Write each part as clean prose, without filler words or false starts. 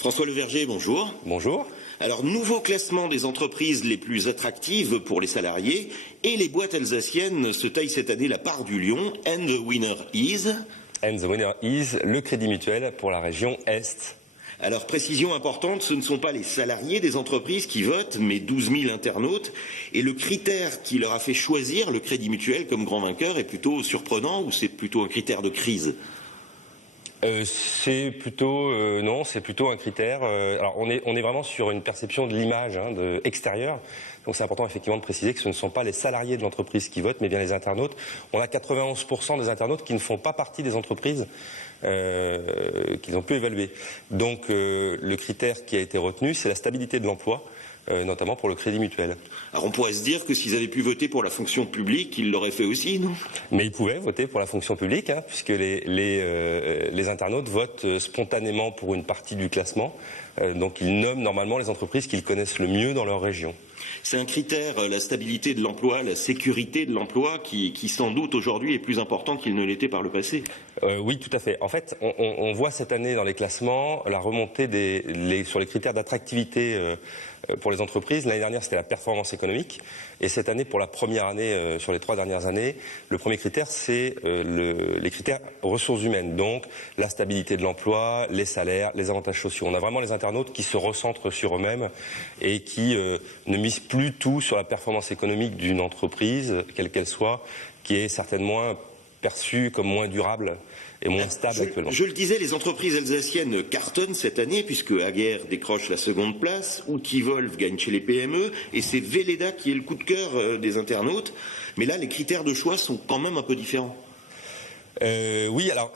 François Leverger, bonjour. Bonjour. Alors, nouveau classement des entreprises les plus attractives pour les salariés et les boîtes alsaciennes se taillent cette année la part du lion. And the winner is... And the winner is le Crédit Mutuel pour la région Est. Alors, précision importante, ce ne sont pas les salariés des entreprises qui votent, mais 12 000 internautes. Et le critère qui leur a fait choisir le Crédit Mutuel comme grand vainqueur est plutôt surprenant ou c'est plutôt un critère de crise ? C'est plutôt non, c'est plutôt un critère. Alors on est vraiment sur une perception de l'image extérieure. Donc c'est important effectivement de préciser que ce ne sont pas les salariés de l'entreprise qui votent, mais bien les internautes. On a 91% des internautes qui ne font pas partie des entreprises qu'ils ont pu évaluer. Donc le critère qui a été retenu, c'est la stabilité de l'emploi. Notamment pour le Crédit Mutuel. Alors on pourrait se dire que s'ils avaient pu voter pour la fonction publique, ils l'auraient fait aussi, non ? Mais ils pouvaient voter pour la fonction publique, puisque les internautes votent spontanément pour une partie du classement. Donc ils nomment normalement les entreprises qu'ils connaissent le mieux dans leur région. C'est un critère, la stabilité de l'emploi, la sécurité de l'emploi, qui sans doute aujourd'hui est plus important qu'il ne l'était par le passé. Oui, tout à fait. En fait, on voit cette année dans les classements la remontée sur les critères d'attractivité pour les entreprises. L'année dernière, c'était la performance économique. Et cette année, pour la première année, sur les 3 dernières années, le premier critère, c'est les critères ressources humaines. Donc, la stabilité de l'emploi, les salaires, les avantages sociaux. On a vraiment les internautes qui se recentrent sur eux-mêmes et qui ne misent plus tout sur la performance économique d'une entreprise, quelle qu'elle soit, qui est certainement perçue comme moins durable et moins stable actuellement. Je le disais, les entreprises alsaciennes cartonnent cette année puisque Aguerre décroche la seconde place, Utivolf gagne chez les PME et c'est Veleda qui est le coup de cœur des internautes. Mais là, les critères de choix sont quand même un peu différents. Oui, alors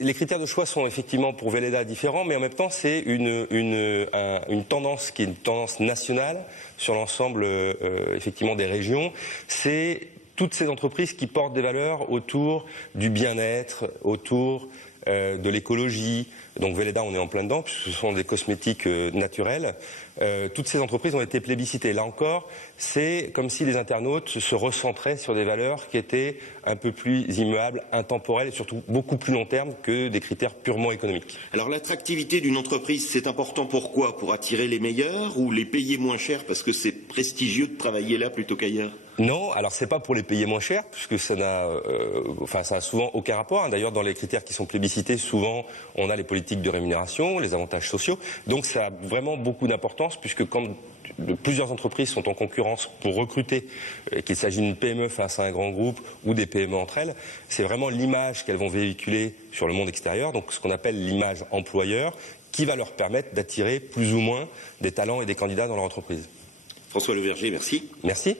les critères de choix sont effectivement pour Veleda différents, mais en même temps c'est une tendance qui est une tendance nationale sur l'ensemble effectivement des régions. C'est toutes ces entreprises qui portent des valeurs autour du bien-être, autour de l'écologie. Donc Veleda, on est en plein dedans, puisque ce sont des cosmétiques naturels. Toutes ces entreprises ont été plébiscitées. Là encore, c'est comme si les internautes se recentraient sur des valeurs qui étaient un peu plus immuables, intemporelles et surtout beaucoup plus long terme que des critères purement économiques. Alors l'attractivité d'une entreprise, c'est important pourquoi ? Pour attirer les meilleurs ou les payer moins cher parce que c'est prestigieux de travailler là plutôt qu'ailleurs ? Non, alors c'est pas pour les payer moins cher, puisque ça a souvent aucun rapport. D'ailleurs, dans les critères qui sont plébiscités, souvent on a les politiques de rémunération, les avantages sociaux. Donc ça a vraiment beaucoup d'importance, puisque quand plusieurs entreprises sont en concurrence pour recruter, qu'il s'agit d'une PME face à un grand groupe ou des PME entre elles, c'est vraiment l'image qu'elles vont véhiculer sur le monde extérieur, donc ce qu'on appelle l'image employeur, qui va leur permettre d'attirer plus ou moins des talents et des candidats dans leur entreprise. François Leverger, merci. Merci.